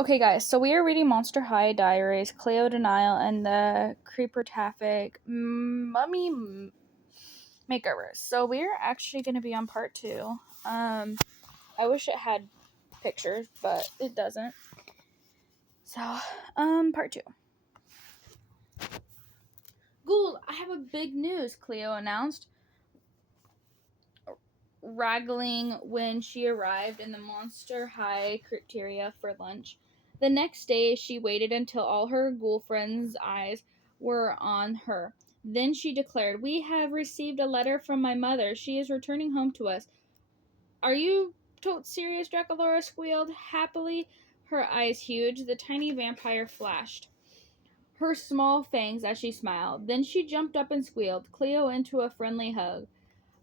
Okay, guys, so we are reading Monster High Diaries, Cleo, Nile, and the Creeperific Mummy Makeovers. So we're actually going to be on part 2. I wish it had pictures, but it doesn't. So, part 2. Ghoul, I have a big news, Cleo announced, wraggling when she arrived in the Monster High cafeteria for lunch. The next day, she waited until all her ghoul friends' eyes were on her. Then she declared, "We have received a letter from my mother. She is returning home to us." "Are you totes serious?" Draculaura squealed happily, her eyes huge. The tiny vampire flashed her small fangs as she smiled. Then she jumped up and squealed Cleo into a friendly hug.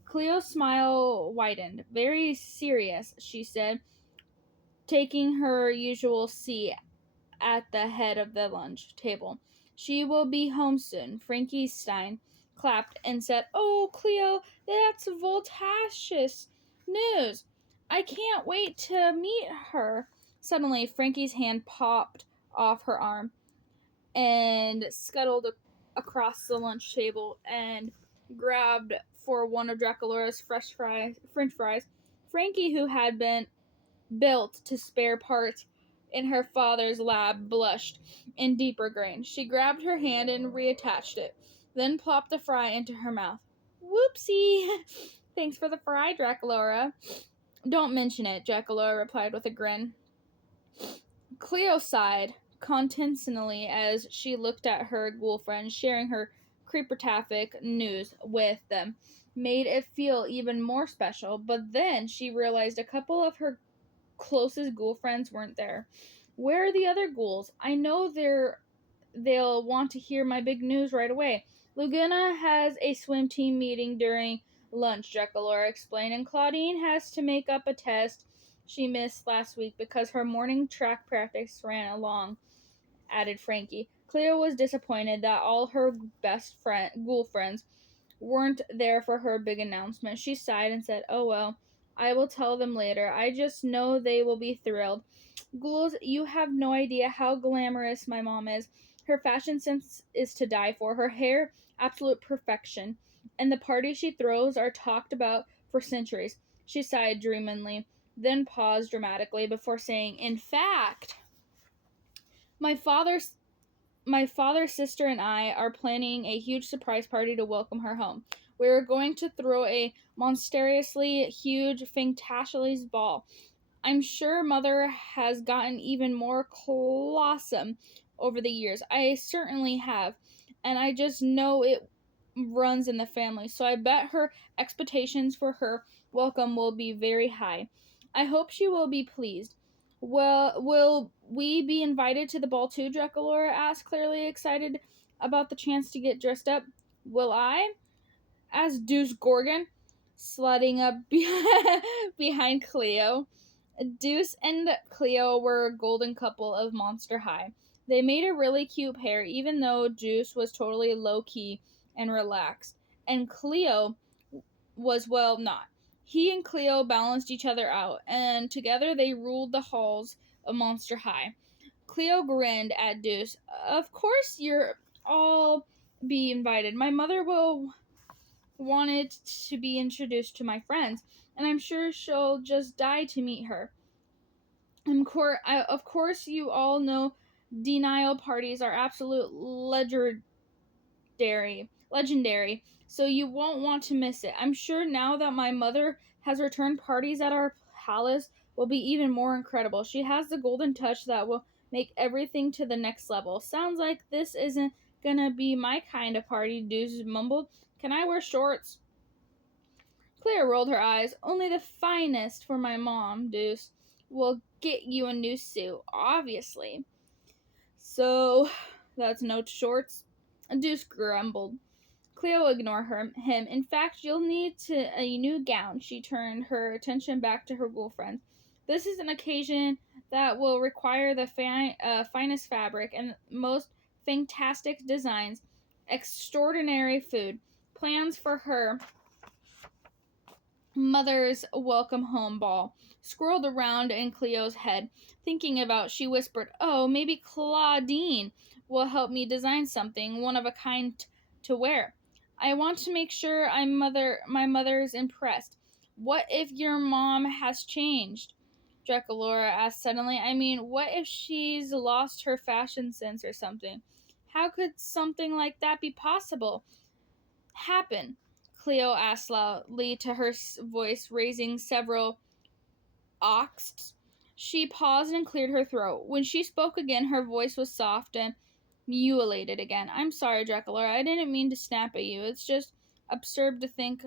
Cleo's smile widened. "Very serious," she said, taking her usual seat at the head of the lunch table. "She will be home soon." Frankie Stein clapped and said, "Oh, Cleo, that's voltacious news. I can't wait to meet her." Suddenly, Frankie's hand popped off her arm and scuttled across the lunch table and grabbed for one of Draculaura's French fries. Frankie, who had been built to spare parts in her father's lab, blushed in deeper grain. She grabbed her hand and reattached it, then plopped the fry into her mouth. "Whoopsie! Thanks for the fry, Draculaura." "Don't mention it," Draculaura replied with a grin. Cleo sighed contentedly as she looked at her ghoul friends sharing her creepertafic news with them. Made it feel even more special, but then she realized a couple of her closest ghoul friends weren't there. "Where are the other ghouls? I know they'll want to hear my big news right away." "Lugana has a swim team meeting during lunch," Draculaura explained, "and Claudine has to make up a test she missed last week because her morning track practice ran along," added Frankie. Cleo was disappointed that all her ghoul friends weren't there for her big announcement. She sighed and said, "Oh well, I will tell them later. I just know they will be thrilled. Ghouls, you have no idea how glamorous my mom is. Her fashion sense is to die for. Her hair, absolute perfection. And the parties she throws are talked about for centuries." She sighed dreamily, then paused dramatically before saying, "In fact, my father's my father's sister and I are planning a huge surprise party to welcome her home. We're going to throw a monstrously huge Fantasticalist ball. I'm sure Mother has gotten even more colossal over the years. I certainly have, and I just know it runs in the family, so I bet her expectations for her welcome will be very high. I hope she will be pleased." "Well, will we be invited to the ball too?" Draculaura asked, clearly excited about the chance to get dressed up. "Will I?" asked Deuce Gorgon, sliding up behind Cleo. Deuce and Cleo were a golden couple of Monster High. They made a really cute pair, even though Deuce was totally low key and relaxed, and Cleo was, well, not. He and Cleo balanced each other out, and together they ruled the halls of Monster High. Cleo grinned at Deuce. "Of course you're all be invited. My mother will wanted to be introduced to my friends, and I'm sure she'll just die to meet her. Of course, you all know denial parties are absolute legendary, so you won't want to miss it. I'm sure now that my mother has returned, parties at our palace will be even more incredible. She has the golden touch that will make everything to the next level." "Sounds like this isn't gonna be my kind of party," Deuce mumbled. "Can I wear shorts?" Claire rolled her eyes. "Only the finest for my mom, Deuce. We'll get you a new suit, obviously." "So, that's no shorts?" Deuce grumbled. Cleo ignored him. "In fact, you'll need a new gown." She turned her attention back to her ghoul friends. "This is an occasion that will require the finest fabric and most fantastic designs, extraordinary food. Plans for her mother's welcome home ball swirled around in Cleo's head. Thinking about, she whispered, "Oh, maybe Claudine will help me design something one of a kind to wear. I want to make sure my mother's impressed. What if your mom has changed?" Draculaura asked suddenly. "I mean, what if she's lost her fashion sense or something? How could something like that be possible? Happen?" Cleo asked loudly, to her voice raising several octaves. She paused and cleared her throat. When she spoke again, her voice was soft and mutilated again. "I'm sorry, Draculaura. I didn't mean to snap at you. It's just absurd to think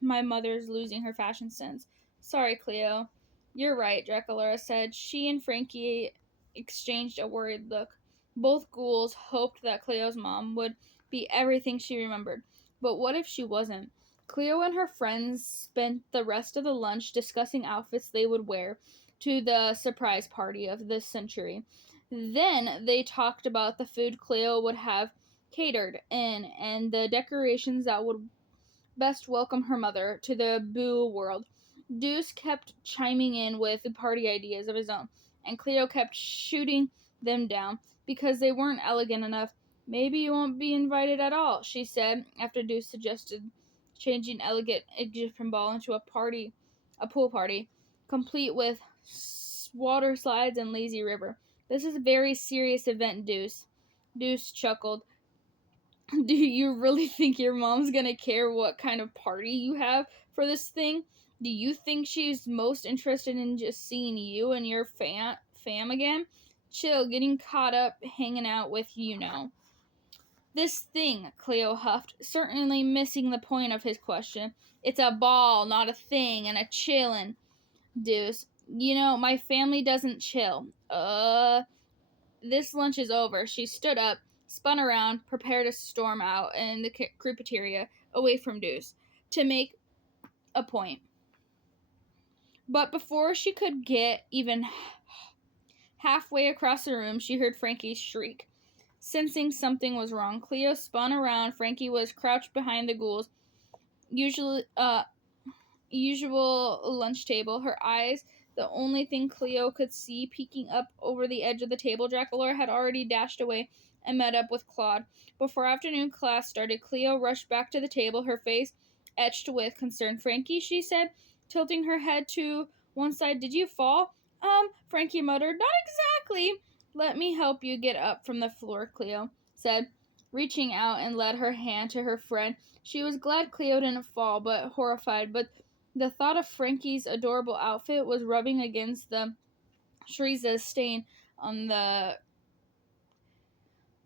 my mother's losing her fashion sense. Sorry, Cleo." "You're right," Draculaura said. She and Frankie exchanged a worried look. Both ghouls hoped that Cleo's mom would be everything she remembered. But what if she wasn't? Cleo and her friends spent the rest of the lunch discussing outfits they would wear to the surprise party of this century. Then they talked about the food Cleo would have catered in and the decorations that would best welcome her mother to the Boo world. Deuce kept chiming in with party ideas of his own, and Cleo kept shooting them down because they weren't elegant enough. "Maybe you won't be invited at all," she said, after Deuce suggested changing elegant Egyptian ball into a pool party, complete with water slides and lazy river. "This is a very serious event, Deuce." Deuce chuckled. "Do you really think your mom's gonna care what kind of party you have for this thing? Do you think she's most interested in just seeing you and your fam again? Chill, getting caught up hanging out with This thing," Cleo huffed, certainly missing the point of his question. "It's a ball, not a thing, and a chillin', Deuce. My family doesn't chill. This lunch is over." She stood up, spun around, prepared to storm out in the creepeteria, away from Deuce, to make a point. But before she could get even halfway across the room, she heard Frankie shriek. Sensing something was wrong, Cleo spun around. Frankie was crouched behind the ghouls, usually usual lunch table, her eyes the only thing Cleo could see peeking up over the edge of the table. Draculaura had already dashed away and met up with Claude. Before afternoon class started, Cleo rushed back to the table, her face etched with concern. "Frankie," she said, tilting her head to one side, "did you fall?" Frankie muttered. "Not exactly." "Let me help you get up from the floor," Cleo said, reaching out and led her hand to her friend. She was glad Cleo didn't fall, but horrified. But the thought of Frankie's adorable outfit was rubbing against the Shriza stain on the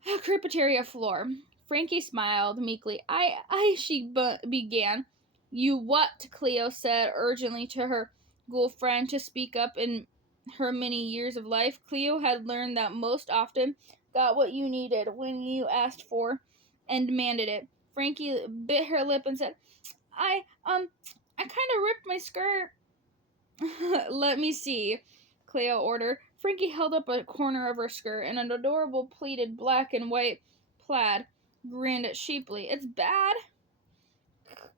creepeteria floor. Frankie smiled meekly. She began. "You what?" Cleo said urgently to her ghoul friend to speak up in her many years of life. Cleo had learned that most often got what you needed when you asked for and demanded it. Frankie bit her lip and said, I kind of ripped my skirt." "Let me see," Cleo ordered. Frankie held up a corner of her skirt, and an adorable pleated black and white plaid grinned sheepishly. "It's bad."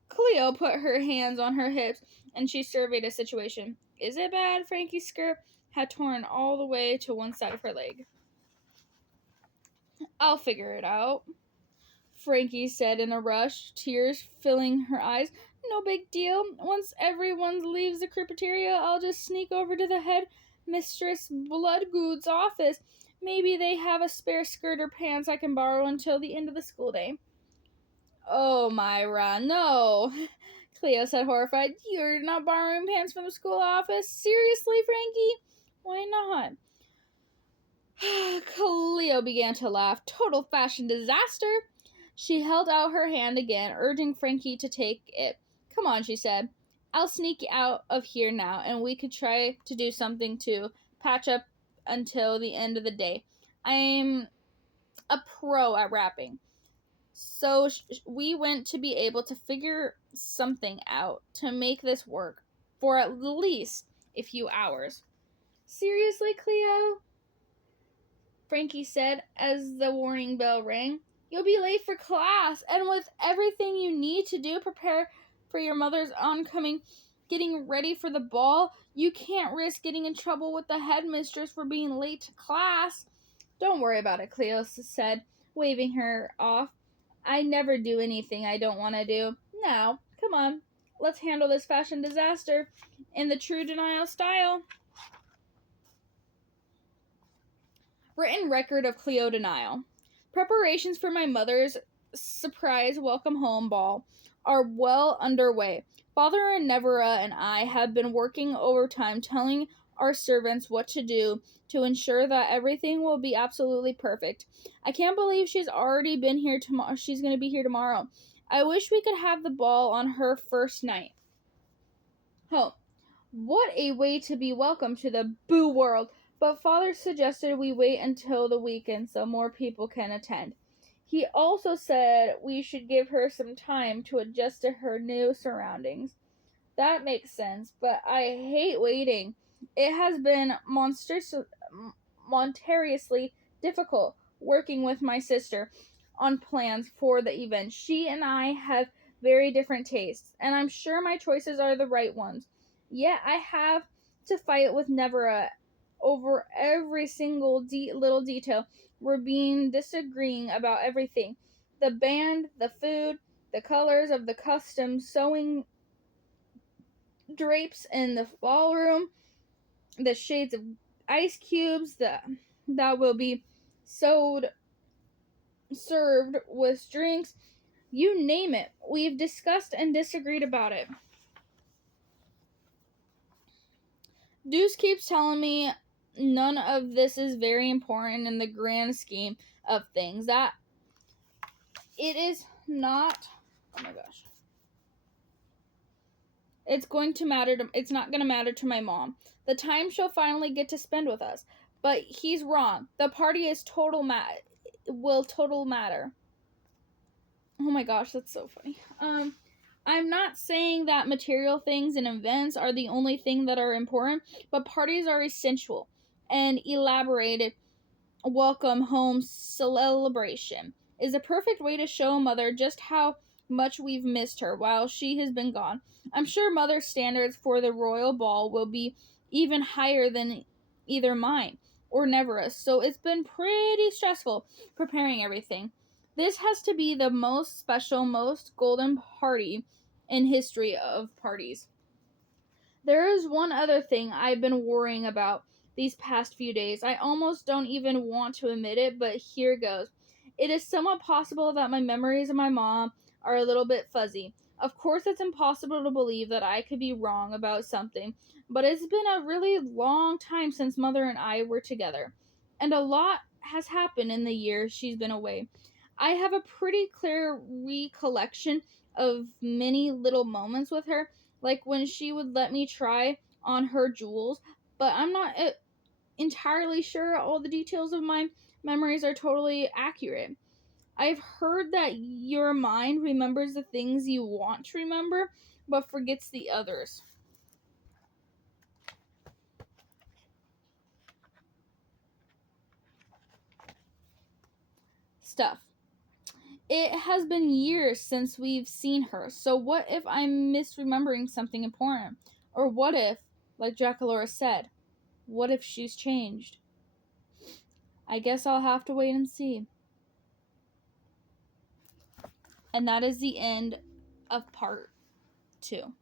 Cleo put her hands on her hips, and she surveyed the situation. "Is it bad?" Frankie's skirt had torn all the way to one side of her leg. "I'll figure it out," Frankie said in a rush, tears filling her eyes. "No big deal. Once everyone leaves the creepeteria, I'll just sneak over to the head mistress Bloodgood's office. Maybe they have a spare skirt or pants I can borrow until the end of the school day." "Oh, Myra, no," Cleo said, horrified. "You're not borrowing pants from the school office? Seriously, Frankie? Why not?" Cleo began to laugh. "Total fashion disaster." She held out her hand again, urging Frankie to take it. "Come on," she said. "I'll sneak out of here now, and we could try to do something to patch up until the end of the day. I'm a pro at rapping. So we went to be able to figure something out to make this work for at least a few hours." "Seriously, Cleo?" Frankie said as the warning bell rang. "You'll be late for class, and with everything you need to do prepare for your mother's oncoming getting ready for the ball. You can't risk getting in trouble with the headmistress for being late to class. Don't worry about it, Cleo said, waving her off. I never do anything I don't want to do. Now, come on, let's handle this fashion disaster in the true Denial style. Written record of Cleo Denial. Preparations for my mother's surprise welcome home ball are well underway. Father and Nevera and I have been working overtime telling our servants what to do to ensure that everything will be absolutely perfect. I can't believe she's already been here tomorrow. She's going to be here tomorrow. I wish we could have the ball on her first night. Oh, what a way to be welcome to the Boo world. But Father suggested we wait until the weekend so more people can attend. He also said we should give her some time to adjust to her new surroundings. That makes sense, but I hate waiting. It has been monstriously difficult working with my sister on plans for the event. She and I have very different tastes, and I'm sure my choices are the right ones. Yet I have to fight with Nevera over every single little detail. We're being disagreeing about everything. The band, the food, the colors of the custom sewing drapes in the ballroom, the shades of ice cubes that will be sewed served with drinks, you name it. We've discussed and disagreed about it. Deuce keeps telling me none of this is very important in the grand scheme of things. That it is not. Oh my gosh. It's not going to matter to my mom. The time she'll finally get to spend with us. But he's wrong. The party is will total matter. Oh my gosh, that's so funny. I'm not saying that material things and events are the only thing that are important, but parties are essential and elaborated welcome home celebration is a perfect way to show Mother just how much we've missed her while she has been gone. I'm sure Mother's standards for the royal ball will be even higher than either mine or Nevera's, so it's been pretty stressful preparing everything. This has to be the most special, most golden party in history of parties. There is one other thing I've been worrying about these past few days. I almost don't even want to admit it, but here goes. It is somewhat possible that my memories of my mom are a little bit fuzzy. Of course, it's impossible to believe that I could be wrong about something, but it's been a really long time since Mother and I were together, and a lot has happened in the year she's been away. I have a pretty clear recollection of many little moments with her, like when she would let me try on her jewels, but I'm not entirely sure all the details of my memories are totally accurate. I've heard that your mind remembers the things you want to remember, but forgets the others. Stuff. It has been years since we've seen her, so what if I'm misremembering something important? Or what if, like Draculaura said, what if she's changed? I guess I'll have to wait and see. And that is the end of part 2.